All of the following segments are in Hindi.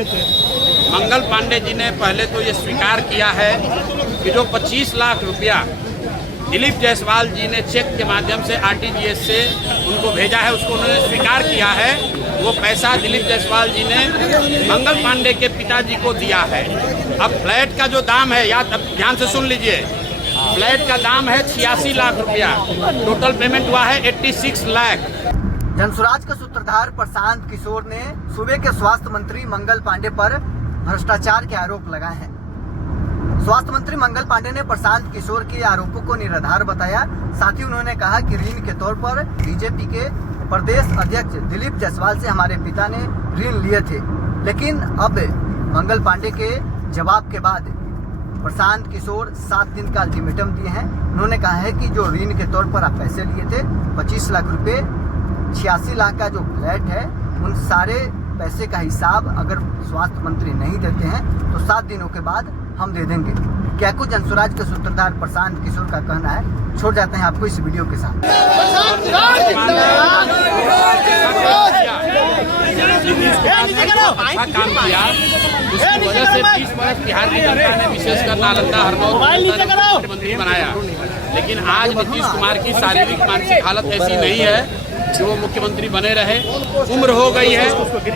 मंगल पांडे जी ने पहले तो ये स्वीकार किया है कि जो 25 लाख रुपया दिलीप जायसवाल जी ने चेक के माध्यम से आरटीजीएस से उनको भेजा है, उसको उन्होंने स्वीकार किया है। वो पैसा दिलीप जायसवाल जी ने मंगल पांडे के पिताजी को दिया है। अब फ्लैट का जो दाम है, याद ध्यान से सुन लीजिए, फ्लैट का दाम है 86 लाख रुपया, टोटल पेमेंट हुआ है 86 लाख। जनसुराज का सूत्रधार प्रशांत किशोर ने सूबे के स्वास्थ्य मंत्री मंगल पांडे पर भ्रष्टाचार के आरोप लगाए हैं। स्वास्थ्य मंत्री मंगल पांडे ने प्रशांत किशोर के आरोपों को निराधार बताया। साथ ही उन्होंने कहा कि ऋण के तौर पर बीजेपी के प्रदेश अध्यक्ष दिलीप जायसवाल से हमारे पिता ने ऋण लिए थे, लेकिन अब मंगल पांडे के जवाब के बाद प्रशांत किशोर 7 दिन का अल्टीमेटम दिए हैं। उन्होंने कहा है कि जो ऋण के तौर पर आप पैसे लिए थे 25 लाख रुपए, 86 लाख का जो फ्लैट है, उन सारे पैसे का हिसाब अगर स्वास्थ्य मंत्री नहीं देते हैं तो 7 दिनों के बाद हम दे देंगे। क्या कुछ जनसुराज के सूत्रधार प्रशांत किशोर का कहना है, छोड़ जाते हैं आपको इस वीडियो के साथ। अच्छा काम किया, उसकी वजह से 20 वर्ष बिहार की जनता ने विशेषकर नालंदा हरनौत मुख्यमंत्री बनाया। लेकिन आज नीतीश कुमार की शारीरिक मानसिक हालत ऐसी नहीं है कि वो मुख्यमंत्री बने रहे। उम्र हो गई है,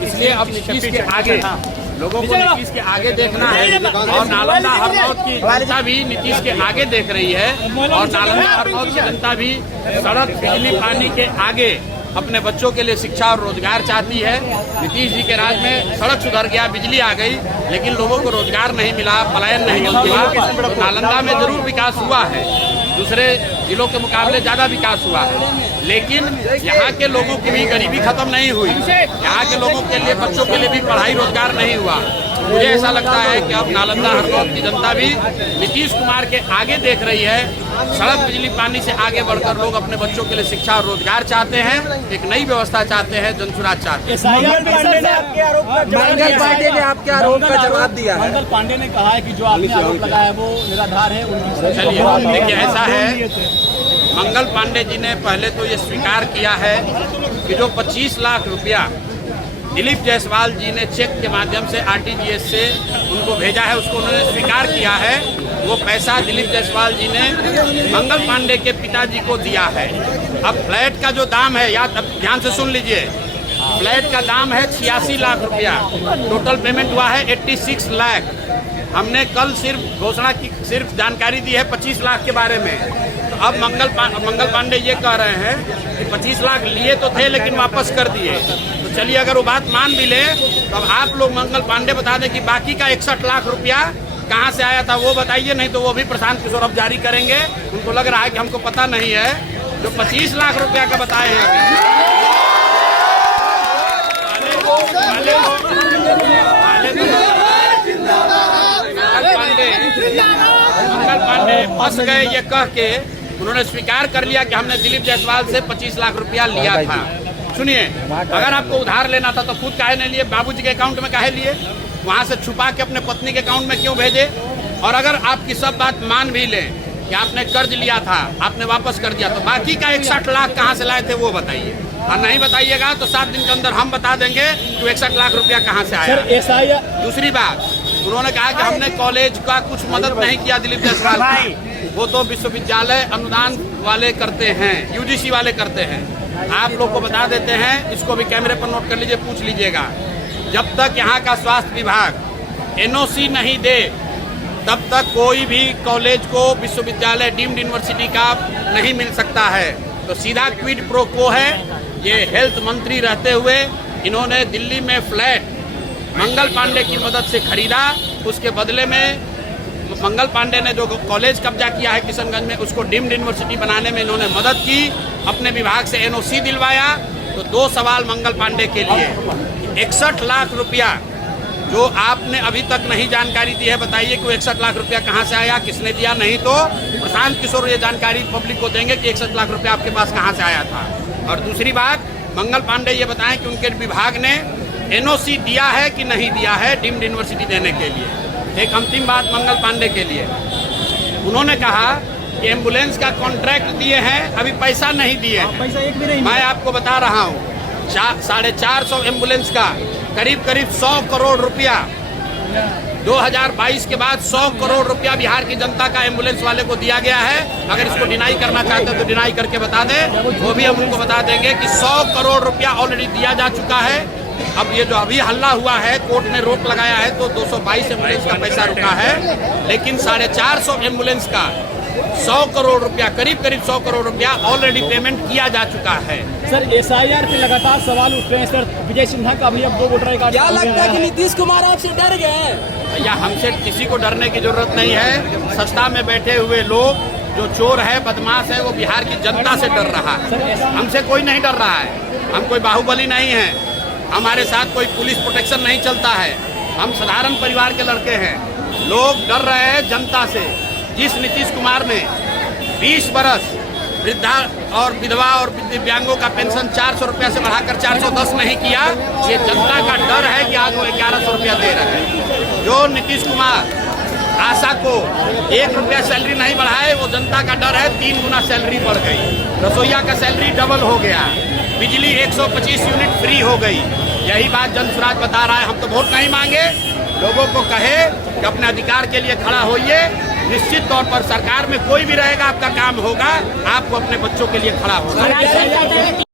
इसलिए अब नीतीश के आगे लोगों को नीतीश के आगे देखना है। और नालंदा हरनौत की जनता भी नीतीश के आगे देख रही है, और नालंदा हरनौत की जनता भी सड़क, बिजली, पानी के आगे अपने बच्चों के लिए शिक्षा और रोजगार चाहती है। नीतीश जी के राज में सड़क सुधर गया, बिजली आ गई, लेकिन लोगों को रोजगार नहीं मिला, पलायन नहीं हुआ। तो नालंदा में जरूर विकास हुआ है, दूसरे जिलों के मुकाबले ज्यादा विकास हुआ है, लेकिन यहाँ के लोगों की भी गरीबी खत्म नहीं हुई। यहाँ के लोगों के लिए, बच्चों के लिए भी पढ़ाई रोजगार नहीं हुआ। मुझे ऐसा लगता है कि अब नालंदा हरनौत की जनता भी नीतीश कुमार के आगे देख रही है। सड़क, बिजली, पानी से आगे बढ़कर लोग अपने बच्चों के लिए शिक्षा और रोजगार चाहते हैं, एक नई व्यवस्था चाहते हैं, जनसुराज चाहते हैं। मंगल पांडे ने आपके आरोप का जवाब दिया है। मंगल पांडे ने कहा है कि जो आपने आरोप लगाया है वो निराधार है। चलिए, देखिए ऐसा है, मंगल पांडे जी ने पहले तो ये स्वीकार किया है कि जो 25 लाख रुपया दिलीप जायसवाल जी ने चेक के माध्यम से आरटीजीएस से उनको भेजा है, उसको उन्होंने स्वीकार किया है। वो पैसा दिलीप जायसवाल जी ने मंगल पांडे के पिताजी को दिया है। अब फ्लैट का जो दाम है, याद ध्यान से सुन लीजिए, फ्लैट का दाम है 86 लाख रुपया, टोटल पेमेंट हुआ है 86 लाख। हमने कल सिर्फ घोषणा की, सिर्फ जानकारी दी है 25 लाख के बारे में। तो अब मंगल पांडे ये कह रहे हैं कि 25 लाख लिए तो थे लेकिन वापस कर दिए। तो चलिए, अगर वो बात मान भी ले तो अब आप लोग मंगल पांडे बता दें कि बाकी का 61 लाख रुपया कहाँ से आया था, वो बताइए, नहीं तो वो भी प्रशांत किशोर अब जारी करेंगे। उनको लग रहा है कि हमको पता नहीं है। जो 25 लाख रुपया का बताए हैं मंगल पांडे फंस गए ये कह के, उन्होंने स्वीकार कर लिया कि हमने दिलीप जायसवाल से 25 लाख रुपया लिया था। सुनिए, अगर आपको उधार लेना था तो खुद काहे नहीं लिए, बाबूजी के अकाउंट में काहे लिए, वहां से छुपा के अपने पत्नी के अकाउंट में क्यों भेजे? और अगर आपकी सब बात मान भी लें कि आपने कर्ज लिया था, आपने वापस कर दिया, तो बाकी का 61 लाख कहाँ से लाए थे वो बताइए। और नहीं बताइएगा तो 7 दिन के अंदर हम बता देंगे कि 61 लाख रुपया कहाँ से आया। दूसरी बात, उन्होंने कहा कि हमने कॉलेज का कुछ मदद नहीं किया दिलीप जायसवाल का, वो तो विश्वविद्यालय अनुदान वाले करते हैं, यूजीसी वाले करते हैं। आप लोग को बता देते हैं, इसको भी कैमरे पर नोट कर लीजिए, पूछ लीजिएगा। जब तक यहाँ का स्वास्थ्य विभाग एनओसी नहीं दे, तब तक कोई भी कॉलेज को विश्वविद्यालय डीम्ड यूनिवर्सिटी का नहीं मिल सकता है। तो सीधा क्विड प्रो क्वो है। ये हेल्थ मंत्री रहते हुए इन्होंने दिल्ली में फ्लैट मंगल पांडे की मदद से खरीदा, उसके बदले में मंगल पांडे ने जो कॉलेज कब्जा किया है किशनगंज में, उसको डीम्ड यूनिवर्सिटी बनाने में इन्होंने मदद की, अपने विभाग से एनओसी दिलवाया। तो 2 सवाल मंगल पांडे के लिए, 61 लाख रुपया जो आपने अभी तक नहीं जानकारी दी है, बताइए कि 61 लाख रुपया कहाँ से आया, किसने दिया? नहीं तो प्रशांत किशोर ये जानकारी पब्लिक को देंगे कि 61 लाख रुपया आपके पास कहाँ से आया था। और दूसरी बात, मंगल पांडे ये बताएं कि उनके विभाग ने एनओसी दिया है कि नहीं दिया है डीम्ड यूनिवर्सिटी देने के लिए। एक अंतिम बात मंगल पांडे के लिए, उन्होंने कहा कि एम्बुलेंस का कॉन्ट्रैक्ट दिए हैं, अभी पैसा नहीं दिए हैं। पैसा एक भी नहीं। मैं आपको बता रहा हूँ, 450 एम्बुलेंस का करीब करीब 100 करोड़ रुपया 2022 के बाद 100 करोड़ रुपया बिहार की जनता का एम्बुलेंस वाले को दिया गया है। अगर इसको डिनाई करना चाहते हैं तो डिनाई करके बता दें, वो भी हम उनको बता देंगे कि 100 करोड़ रुपया ऑलरेडी दिया जा चुका है। अब ये जो अभी हल्ला हुआ है, कोर्ट ने रोक लगाया है, तो 222 एम्बुलेंस का पैसा रुका है, लेकिन 450 एम्बुलेंस का 100 करोड़ रुपया, करीब करीब 100 करोड़ रुपया ऑलरेडी पेमेंट किया जा चुका है। सर SIR पे लगातार सवाल उठ रहे हैं सर, विजय सिन्हा का भी अब 2 वोटर कार्ड। क्या लगता है कि नीतीश कुमार आपसे डर गए हैं? या हमसे किसी को डरने की जरूरत नहीं है। सत्ता में बैठे हुए लोग, जो चोर है, बदमाश है, वो बिहार की जनता से डर रहा है। हमसे कोई नहीं डर रहा है। हम कोई बाहुबली नहीं है, हमारे साथ कोई पुलिस प्रोटेक्शन नहीं चलता है। हम साधारण परिवार के लड़के हैं। लोग डर रहे हैं जनता से। जिस नीतीश कुमार ने 20 बरस वृद्धा और विधवा और दिव्यांगों का पेंशन 400 रुपया से बढ़ाकर 410 नहीं किया, ये जनता का डर है कि आज वो 1100 रुपया दे रहे हैं। जो नीतीश कुमार आशा को 1 रुपया सैलरी नहीं बढ़ाए, वो जनता का डर है। 3 गुना सैलरी बढ़ गई, रसोईया का सैलरी डबल हो गया, बिजली 125 यूनिट फ्री हो गई। यही बात जन स्वराज बता रहा है। हम तो वोट नहीं मांगे, लोगों को कहे कि अपने अधिकार के लिए खड़ा होइए। निश्चित तौर पर सरकार में कोई भी रहेगा, आपका काम होगा, आपको अपने बच्चों के लिए खड़ा होना है।